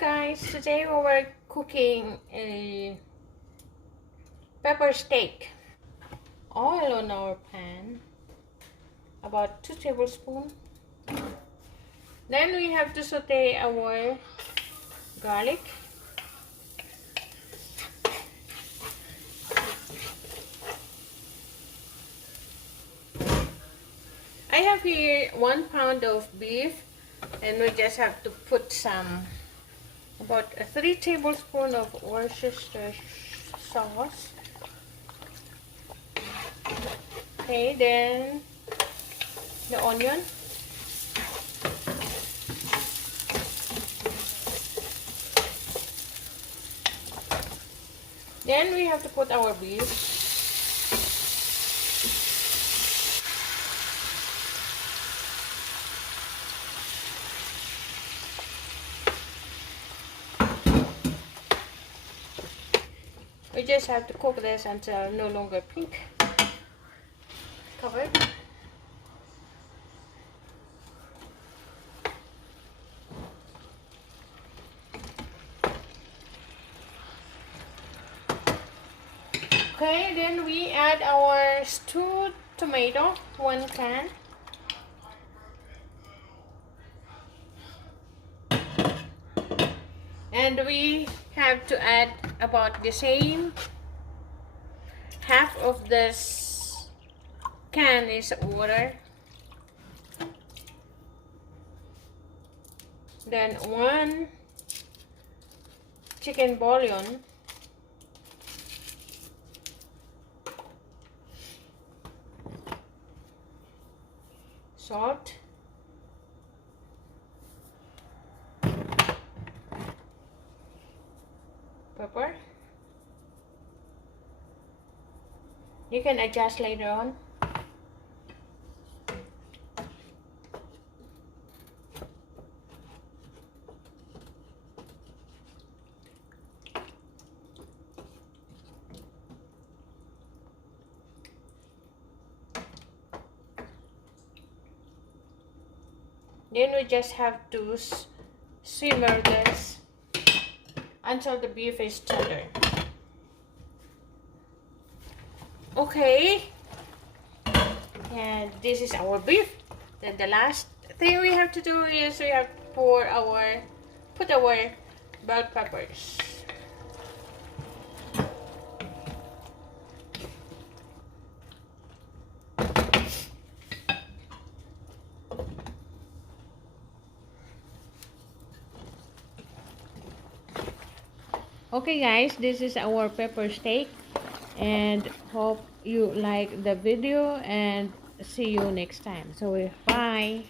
guys, today we were cooking a pepper steak. Oil on our pan, about 2 tablespoons. Then we have to saute our garlic. I have here 1 pound of beef, and we just have to put some, about 3 tablespoons of Worcestershire sauce. Okay, then the onion. Then we have to put our beef. We just have to cook this until no longer pink. Cover. Okay, then we add our stewed tomato, 1 can. And we have to add about the same, half of this can is water. Then 1 chicken bouillon. Salt. Pepper. You can adjust later on. Then we just have to simmer this until the beef is tender. Okay, and this is our beef. Then the last thing we have to do is we have to put our bell peppers. Okay guys, this is our pepper steak, and hope you like the video, and see you next time. So bye.